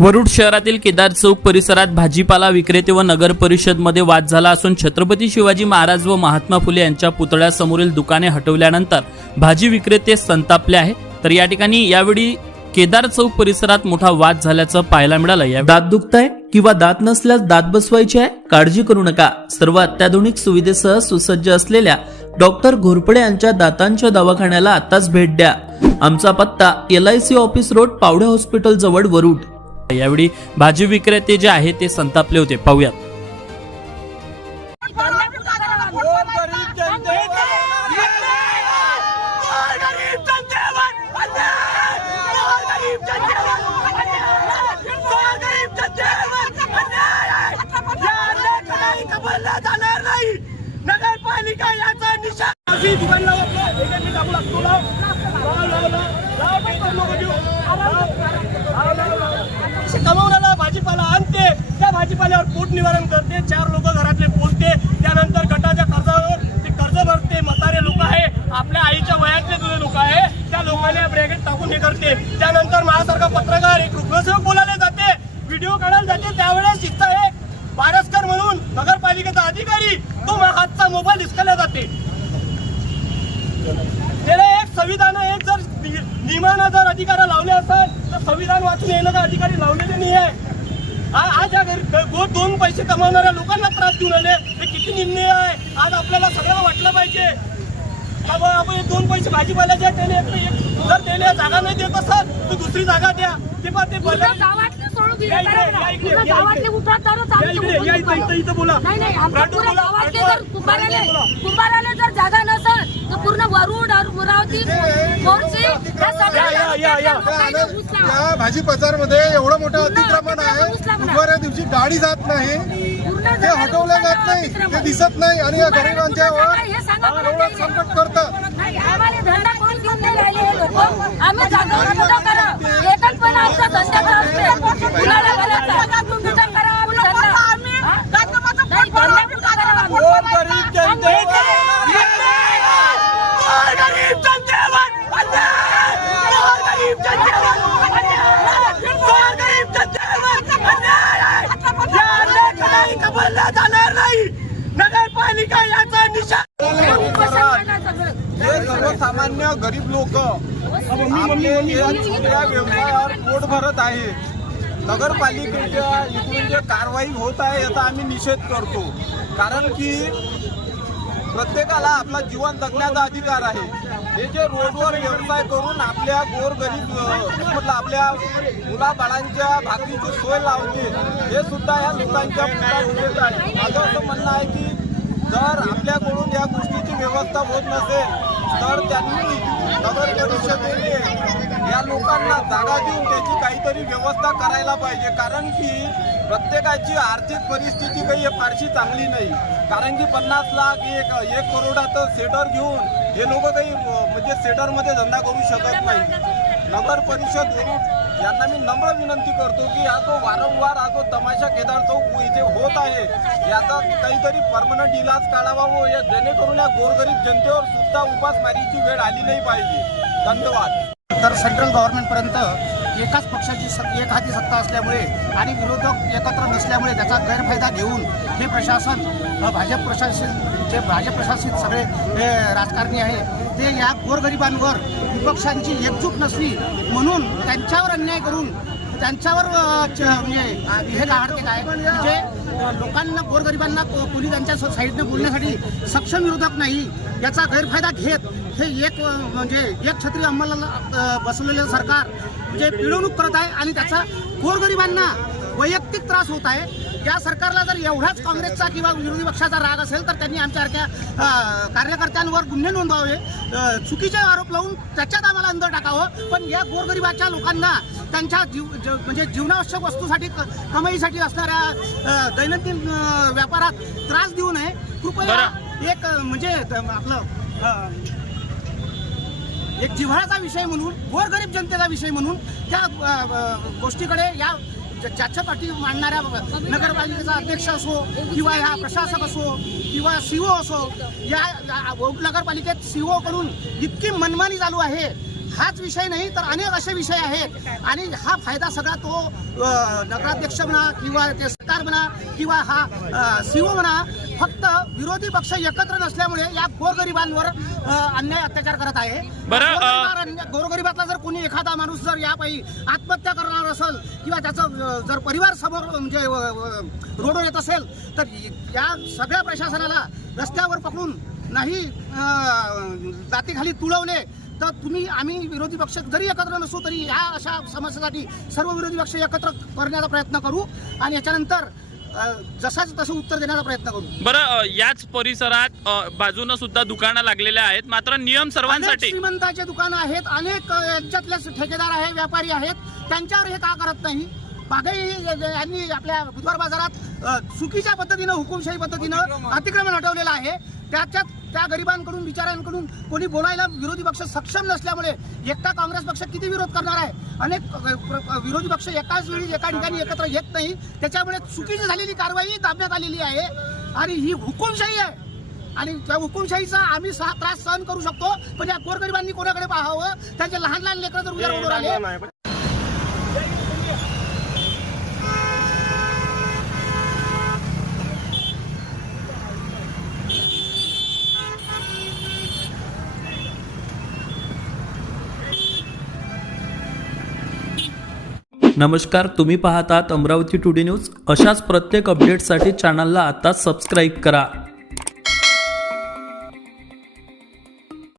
वरुड शहरातील केदार चौक परिसरात भाजीपाला विक्रेते व नगर परिषदमध्ये वाद झाला असून छत्रपती शिवाजी महाराज व महात्मा फुले यांच्या पुतळ्यासमोरील दुकाने हटवल्यानंतर भाजी विक्रेते संतापले आहे। तर या ठिकाणी यावेळी केदार चौक परिसरात मोठा वाद झाल्याचं पाहायला मिळालं। दात दुखताय किंवा दात नसल्यास दात बसवायचे आहे, काळजी करू नका। सर्व अत्याधुनिक सुविधेसह सुसज्ज असलेल्या डॉक्टर घोरपडे यांच्या दातांच्या दवाखान्याला आताच भेट द्या। आमचा पत्ता LIC office road, Pawde hospital जवळ, वरुड। यावेळी भाजी विक्रेते जे आहे ते संतापले होते, पाहूयात। नगरपालिका याचा निशाण कमवलेला भाजीपाला आणते, त्या भाजीपाल्यावर पोट निवारण करते, 4 लोक घरातले बोलते, त्यानंतर गटाच्या कर्जावर ते कर्ज भरते। म्हातारे लोक आहे, आपल्या आईच्या वयातले जुने लोक आहे, त्या लोकांना ब्रॅकेट टाकून हे करते। त्यानंतर माझ्यासारखा पत्रकार एक रुग्णसेवक बोलायला जाते, व्हिडिओ काढायला जाते, त्यावेळेस इथं एक पारसकर म्हणून नगरपालिकेचा अधिकारी तो हातचा मोबाईल हिसकावला जाते। त्याला एक संविधान एक जर नियमानं जर अधिकार लावले असेल तर संविधान वाचून येणं का अधिकारी लावलेले नाही आहे। आज या 2 पैसे कमावणाऱ्या लोकांना त्रास देऊन आले, हे किती निंदनीय आहे। आज आपल्याला सगळ्यांना वाटलं पाहिजे आपण 2 पैसे भाजीपाल्याचे त्याने जर त्याला जागा नाही देत असेल तर दुसरी जागा द्या। ते पण ते कुंभाराला जर जागा नसेल तर पूर्ण वरुड अमरावती त्या भाजी बाजार मध्ये एवढं मोठं अतिक्रमण आहे, बुधवाऱ्या दिवशी गाडी जात नाही, ते हटवलं जात नाही, ते दिसत नाही आणि या गरिबांच्या एवढं संकट करतात। आम्ही जागेवर कुठं करा एकच पण आमचा धंदा नगरपालिका याचा निशाण सर्वसामान्य गरीब लोक आपल्या व्यवसायावर पोट भरत आहे। नगरपालिकेच्या इकडून जे कारवाई होत आहे याचा आम्ही निषेध करतो, कारण की प्रत्येकाला आपला जीवन जगण्याचा अधिकार आहे। हे जे रोडवर व्यवसाय करून आपल्या गोरगरीब म्हटलं आपल्या मुलाबाळांच्या भाकरीची सोय लावते, हे सुद्धा या लोकांच्या पोटात येत आहे। माझं असं म्हणणं आहे की जर आपल्याकडून या गोष्टीची व्यवस्था होत नसेल तर त्यांनी नगर परिषदेने या लोकांना जागा देऊन त्याची काहीतरी व्यवस्था करायला पाहिजे, कारण की प्रत्येकाची आर्थिक परिस्थिती काही फारशी चांगली नाही। कारण की 50 लाख 1 करोडाचं सेटर घेऊन हे लोक काही म्हणजे सेटरमध्ये धंदा करू शकत नाही। नगर परिषद यांना मी नम्र विनंती करतो की हा जो वारंवार हा जो तमाशा केदार चौक इथे होत आहे याचा काहीतरी परमनंट इलाज काढावा व जेणेकरून या गोरगरीब जनतेवर सुद्धा उपासमारीची वेळ आली नाही पाहिजे। धन्यवाद। तर सेंट्रल गव्हर्नमेंटपर्यंत एकाच पक्षाची एक हाती सत्ता असल्यामुळे आणि विरोधक एकत्र नसल्यामुळे त्याचा गैरफायदा घेऊन हे प्रशासन भाजप प्रशासित सगळे हे राजकारणी आहे ते या गोरगरिबांवर विपक्षांची एकजूट नसली म्हणून त्यांच्यावर अन्याय करून त्यांच्यावर म्हणजे हे काढते काय म्हणजे लोकांना गोरगरिबांना कोणी त्यांच्या साईडने बोलण्यासाठी सक्षम विरोधक नाही, याचा गैरफायदा घेत हे एक छत्री अंमलाला बसवलेलं सरकार म्हणजे पिळवणूक करत आहे आणि त्याचा गोरगरिबांना वैयक्तिक त्रास होत आहे। या सरकारला जर एवढाच काँग्रेसचा किंवा विरोधी पक्षाचा राग असेल तर त्यांनी आमच्यासारख्या कार्यकर्त्यांवर गुन्हे नोंदवावे, चुकीचे आरोप लावून त्याच्यात आम्हाला अंदर टाकावं, पण या गोरगरिबाच्या लोकांना त्यांच्या म्हणजे जीवनावश्यक वस्तूसाठी कमाईसाठी असणाऱ्या दैनंदिन व्यापारात त्रास देऊ नये। कृपया एक म्हणजे आपलं एक जिव्हाळ्याचा विषय म्हणून गोरगरीब जनतेचा विषय म्हणून त्या गोष्टीकडे या ज्याच्या पाठी मांडणाऱ्या नगरपालिकेचा अध्यक्ष असो किंवा ह्या प्रशासक असो किंवा CO असो, या नगरपालिकेत CO कडून इतकी मनमानी चालू आहे हाच विषय नाही तर अनेक असे विषय आहेत आणि हा फायदा सगळा तो नगराध्यक्ष म्हणा किंवा ते सरकार म्हणा किंवा हा सीओ म्हणा फक्त विरोधी पक्ष एकत्र नसल्यामुळे या गोरगरिबांवर अन्याय अत्याचार करत आहे. गोरगरिबातला जर कोणी एखादा माणूस जर यापायी आत्महत्या करणार असेल किंवा त्याचं जर परिवार समोर म्हणजे रोडवर येत असेल तर या सगळ्या प्रशासनाला रस्त्यावर पकडून नाही जातीखाली तुळवले तर आम्ही विरोधी पक्ष जरी एकत्र नसू तरी या अशा समस्येसाठी सर्व विरोधी पक्ष एकत्र करण्याचा प्रयत्न करू आणि याच्यानंतर जसाच तसं उत्तर देण्याचा प्रयत्न करू. बरं, याच परिसरात बाजूनं सुद्धा दुकानं लागलेल्या आहेत, मात्र नियम सर्वांसाठी. श्रीमंताचे दुकानं आहेत, अनेक यांच्यातले ठेकेदार आहे, व्यापारी आहेत, त्यांच्यावर हे का करत नाही. मागेही यांनी आपल्या बुधवार बाजारात चुकीच्या पद्धतीनं हुकुमशाही पद्धतीनं अतिक्रमण हटवलेलं आहे. त्याच्यात त्या गरिबांकडून बिचाऱ्यांकडून कोणी बोलायला विरोधी पक्ष सक्षम नसल्यामुळे एकटा काँग्रेस पक्ष किती विरोध करणार आहे. अनेक विरोधी पक्ष एकाच वेळी एका ठिकाणी एकत्र येत नाही. त्याच्यामुळे चुकीची झालेली कारवाई दाबण्यात आलेली आहे आणि ही हुकुमशाही आहे आणि त्या हुकुमशाहीचा आम्ही त्रास सहन करू शकतो पण या गोरगरिबांनी कोणाकडे पाहावं. त्यांचे लहान लहान लेकरं जर उद्या रोडवर आले. नमस्कार, तुम्ही पाहतात अमरावती टुडे न्यूज. अशाच प्रत्येक अपडेटसाठी चॅनलला आता सबस्क्राईब करा.